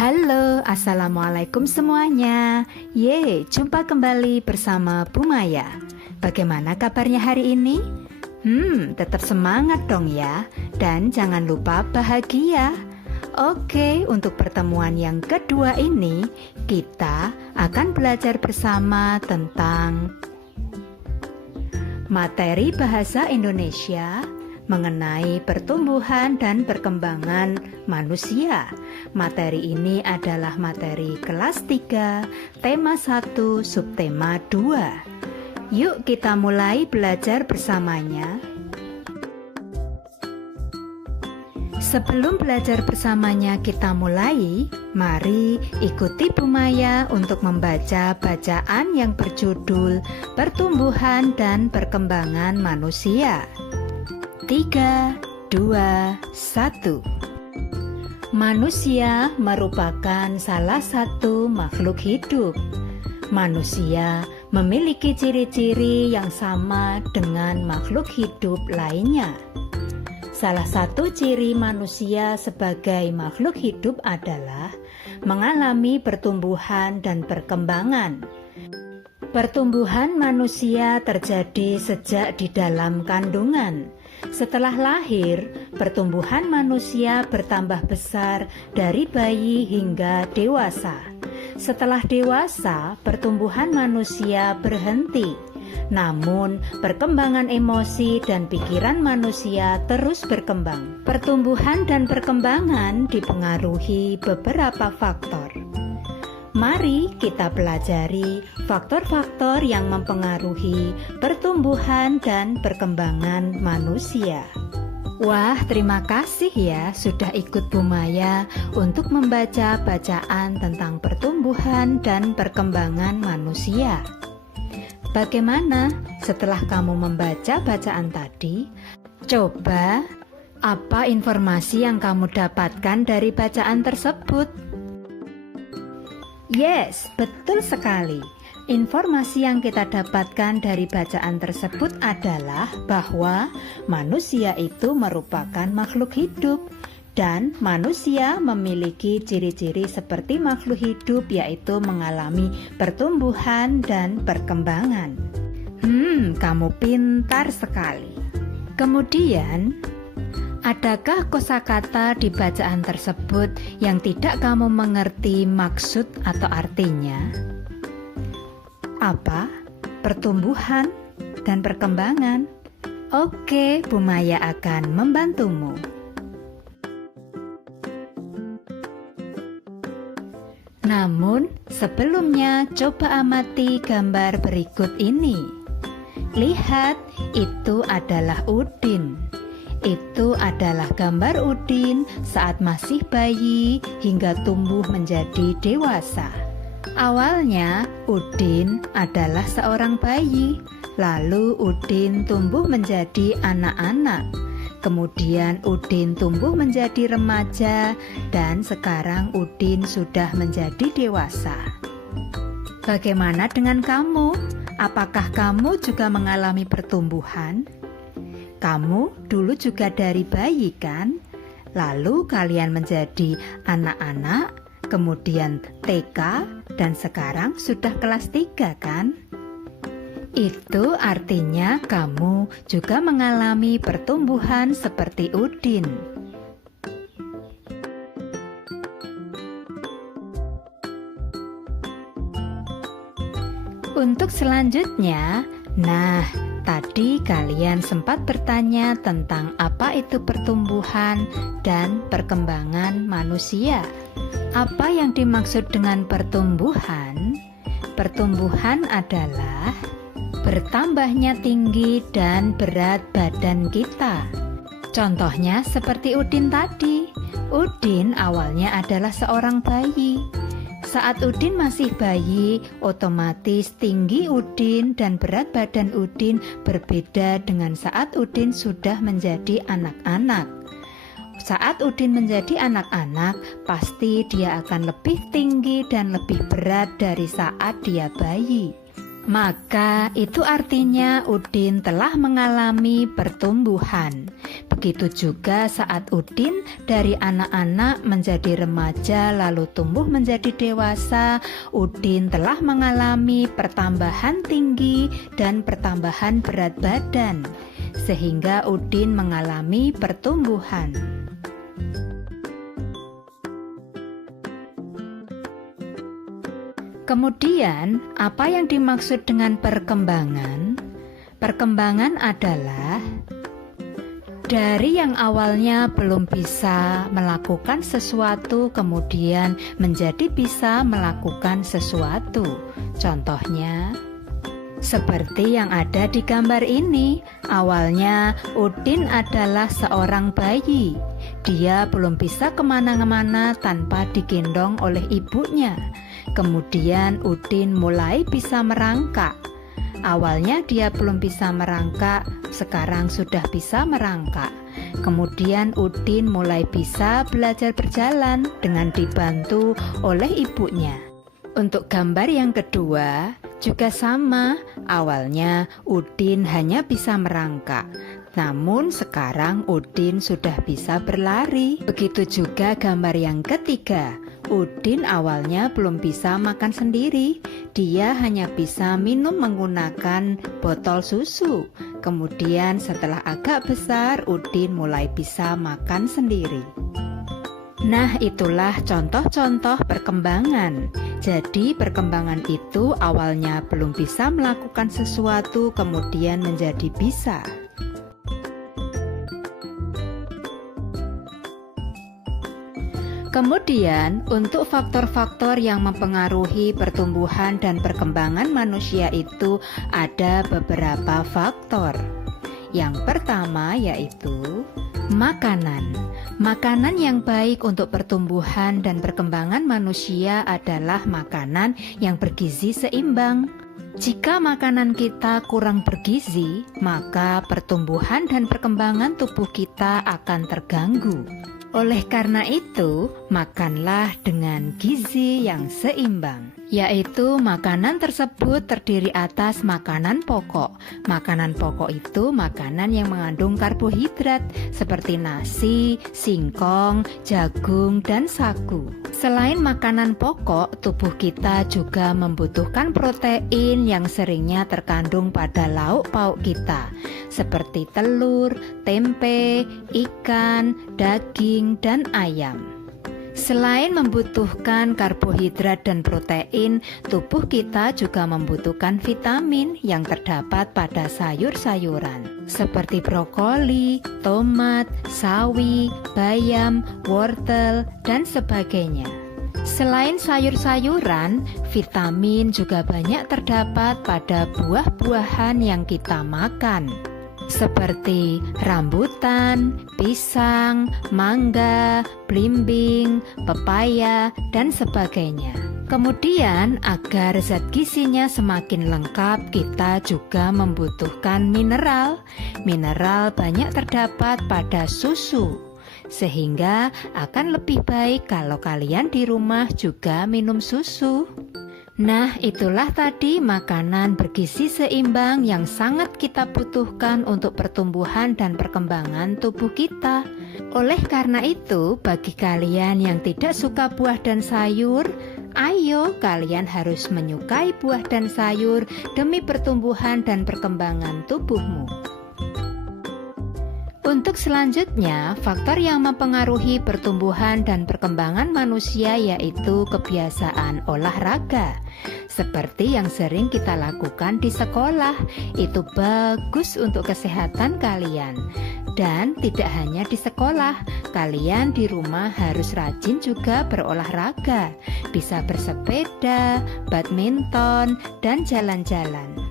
Halo, Assalamualaikum semuanya. Jumpa kembali bersama Bu Maya. Bagaimana kabarnya hari ini? Tetap semangat dong ya. Dan jangan lupa bahagia. Oke, untuk pertemuan yang kedua ini, kita akan belajar bersama tentang materi bahasa Indonesia mengenai pertumbuhan dan perkembangan manusia. Materi ini adalah materi kelas 3, tema 1, subtema 2. Yuk kita mulai belajar bersamanya. Sebelum belajar bersamanya kita mulai, mari ikuti Bu Maya untuk membaca bacaan yang berjudul Pertumbuhan dan Perkembangan Manusia. 3, 2, 1. Manusia merupakan salah satu makhluk hidup. Manusia memiliki ciri-ciri yang sama dengan makhluk hidup lainnya. Salah satu ciri manusia sebagai makhluk hidup adalah mengalami pertumbuhan dan perkembangan. Pertumbuhan manusia terjadi sejak di dalam kandungan. Setelah lahir, pertumbuhan manusia bertambah besar dari bayi hingga dewasa. Setelah dewasa, pertumbuhan manusia berhenti. Namun, perkembangan emosi dan pikiran manusia terus berkembang. Pertumbuhan dan perkembangan dipengaruhi beberapa faktor. Mari kita pelajari faktor-faktor yang mempengaruhi pertumbuhan dan perkembangan manusia. Wah, terima kasih ya sudah ikut Bu Maya untuk membaca bacaan tentang pertumbuhan dan perkembangan manusia. Bagaimana setelah kamu membaca bacaan tadi? Coba, apa informasi yang kamu dapatkan dari bacaan tersebut? Yes, betul sekali. Informasi yang kita dapatkan dari bacaan tersebut adalah bahwa manusia itu merupakan makhluk hidup dan manusia memiliki ciri-ciri seperti makhluk hidup, yaitu mengalami pertumbuhan dan perkembangan. Kamu pintar sekali. Kemudian, adakah kosakata di bacaan tersebut yang tidak kamu mengerti maksud atau artinya? Apa? Pertumbuhan dan perkembangan? Oke, Bu Maya akan membantumu. Namun, sebelumnya coba amati gambar berikut ini. Lihat, itu adalah Udin. Itu adalah gambar Udin saat masih bayi hingga tumbuh menjadi dewasa. Awalnya, Udin adalah seorang bayi, lalu Udin tumbuh menjadi anak-anak. Kemudian Udin tumbuh menjadi remaja dan sekarang Udin sudah menjadi dewasa. Bagaimana dengan kamu? Apakah kamu juga mengalami pertumbuhan? Kamu dulu juga dari bayi kan? Lalu kalian menjadi anak-anak, kemudian TK, dan sekarang sudah kelas 3 kan? Itu artinya kamu juga mengalami pertumbuhan seperti Udin. Untuk selanjutnya, tadi kalian sempat bertanya tentang apa itu pertumbuhan dan perkembangan manusia. Apa yang dimaksud dengan pertumbuhan? Pertumbuhan adalah bertambahnya tinggi dan berat badan kita. Contohnya seperti Udin tadi. Udin awalnya adalah seorang bayi. Saat Udin masih bayi, otomatis tinggi Udin dan berat badan Udin berbeda dengan saat Udin sudah menjadi anak-anak. Saat Udin menjadi anak-anak, pasti dia akan lebih tinggi dan lebih berat dari saat dia bayi. Maka itu artinya Udin telah mengalami pertumbuhan. Begitu juga saat Udin dari anak-anak menjadi remaja lalu tumbuh menjadi dewasa, Udin telah mengalami pertambahan tinggi dan pertambahan berat badan, sehingga Udin mengalami pertumbuhan. Kemudian, apa yang dimaksud dengan perkembangan? Perkembangan adalah dari yang awalnya belum bisa melakukan sesuatu, kemudian menjadi bisa melakukan sesuatu. Contohnya, seperti yang ada di gambar ini, awalnya Udin adalah seorang bayi. Dia belum bisa kemana-mana tanpa digendong oleh ibunya. Kemudian Udin mulai bisa merangkak. Awalnya dia belum bisa merangkak, sekarang sudah bisa merangkak. Kemudian Udin mulai bisa belajar berjalan dengan dibantu oleh ibunya. Untuk gambar yang kedua juga sama, awalnya Udin hanya bisa merangkak. Namun sekarang Udin sudah bisa berlari. Begitu juga gambar yang ketiga. Udin awalnya belum bisa makan sendiri. Dia hanya bisa minum menggunakan botol susu. Kemudian setelah agak besar, Udin mulai bisa makan sendiri. Nah, itulah contoh-contoh perkembangan. Jadi perkembangan itu awalnya belum bisa melakukan sesuatu, kemudian menjadi bisa. Kemudian, untuk faktor-faktor yang mempengaruhi pertumbuhan dan perkembangan manusia itu ada beberapa faktor. Yang pertama yaitu makanan. Makanan yang baik untuk pertumbuhan dan perkembangan manusia adalah makanan yang bergizi seimbang. Jika makanan kita kurang bergizi, maka pertumbuhan dan perkembangan tubuh kita akan terganggu. Oleh karena itu, makanlah dengan gizi yang seimbang, yaitu makanan tersebut terdiri atas makanan pokok. Makanan pokok itu makanan yang mengandung karbohidrat seperti nasi, singkong, jagung, dan sagu. Selain makanan pokok, tubuh kita juga membutuhkan protein yang seringnya terkandung pada lauk pauk kita, seperti telur, tempe, ikan, daging, dan ayam. Selain membutuhkan karbohidrat dan protein, tubuh kita juga membutuhkan vitamin yang terdapat pada sayur-sayuran seperti brokoli, tomat, sawi, bayam, wortel, dan sebagainya. Selain sayur-sayuran, vitamin juga banyak terdapat pada buah-buahan yang kita makan, seperti rambutan, pisang, mangga, belimbing, pepaya, dan sebagainya. Kemudian, agar zat gizinya semakin lengkap, kita juga membutuhkan mineral. Mineral banyak terdapat pada susu, sehingga akan lebih baik kalau kalian di rumah juga minum susu. Nah, itulah tadi makanan bergizi seimbang yang sangat kita butuhkan untuk pertumbuhan dan perkembangan tubuh kita. Oleh karena itu, bagi kalian yang tidak suka buah dan sayur, ayo kalian harus menyukai buah dan sayur demi pertumbuhan dan perkembangan tubuhmu. Untuk selanjutnya, faktor yang mempengaruhi pertumbuhan dan perkembangan manusia yaitu kebiasaan olahraga. Seperti yang sering kita lakukan di sekolah, itu bagus untuk kesehatan kalian. Dan tidak hanya di sekolah, kalian di rumah harus rajin juga berolahraga. Bisa bersepeda, badminton, dan jalan-jalan.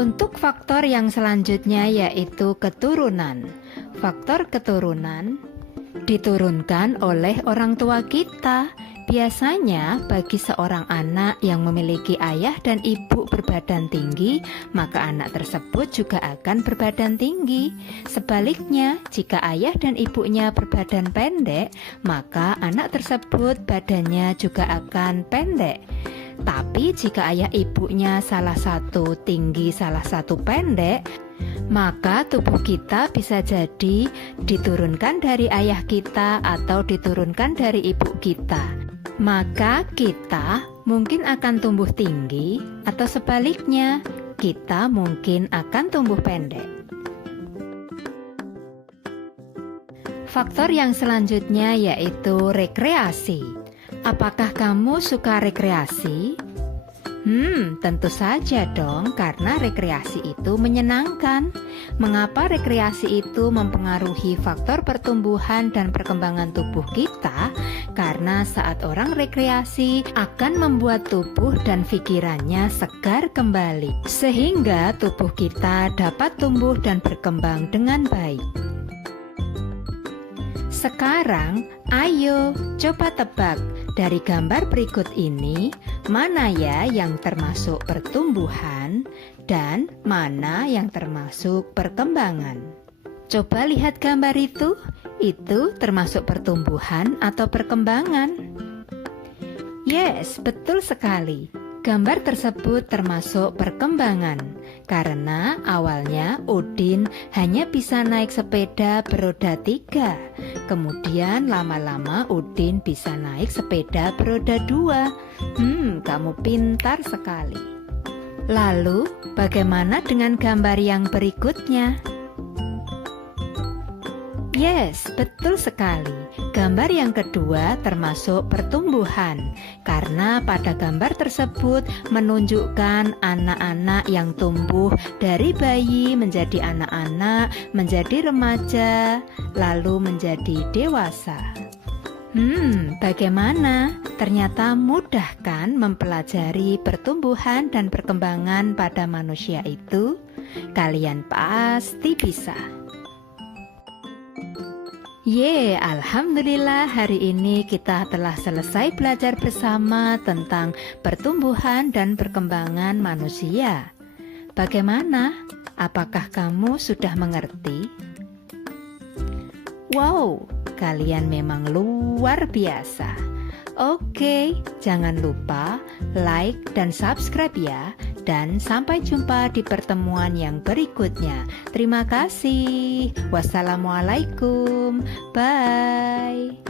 Untuk faktor yang selanjutnya yaitu keturunan. Faktor keturunan diturunkan oleh orang tua kita. Biasanya bagi seorang anak yang memiliki ayah dan ibu berbadan tinggi, maka anak tersebut juga akan berbadan tinggi. Sebaliknya, jika ayah dan ibunya berbadan pendek, maka anak tersebut badannya juga akan pendek. Tapi jika ayah ibunya salah satu tinggi, salah satu pendek, maka tubuh kita bisa jadi diturunkan dari ayah kita atau diturunkan dari ibu kita. Maka kita mungkin akan tumbuh tinggi atau sebaliknya, kita mungkin akan tumbuh pendek. Faktor yang selanjutnya yaitu rekreasi. Apakah kamu suka rekreasi? Tentu saja dong, karena rekreasi itu menyenangkan. Mengapa rekreasi itu mempengaruhi faktor pertumbuhan dan perkembangan tubuh kita? Karena saat orang rekreasi akan membuat tubuh dan pikirannya segar kembali, sehingga tubuh kita dapat tumbuh dan berkembang dengan baik. Sekarang, ayo coba tebak dari gambar berikut ini, mana ya yang termasuk pertumbuhan dan mana yang termasuk perkembangan. Coba lihat gambar itu termasuk pertumbuhan atau perkembangan? Yes, betul sekali. Gambar tersebut termasuk perkembangan, karena awalnya Udin hanya bisa naik sepeda beroda 3. Kemudian lama-lama Udin bisa naik sepeda beroda 2. Kamu pintar sekali. Lalu, bagaimana dengan gambar yang berikutnya? Yes, betul sekali. Gambar yang kedua termasuk pertumbuhan, karena pada gambar tersebut menunjukkan anak-anak yang tumbuh dari bayi menjadi anak-anak, menjadi remaja, lalu menjadi dewasa. Bagaimana? Ternyata mudah kan mempelajari pertumbuhan dan perkembangan pada manusia itu? Kalian pasti bisa. Alhamdulillah hari ini kita telah selesai belajar bersama tentang pertumbuhan dan perkembangan manusia. Bagaimana? Apakah kamu sudah mengerti? Wow, kalian memang luar biasa. Oke, jangan lupa like dan subscribe ya. Dan sampai jumpa di pertemuan yang berikutnya. Terima kasih. Wassalamualaikum. Bye.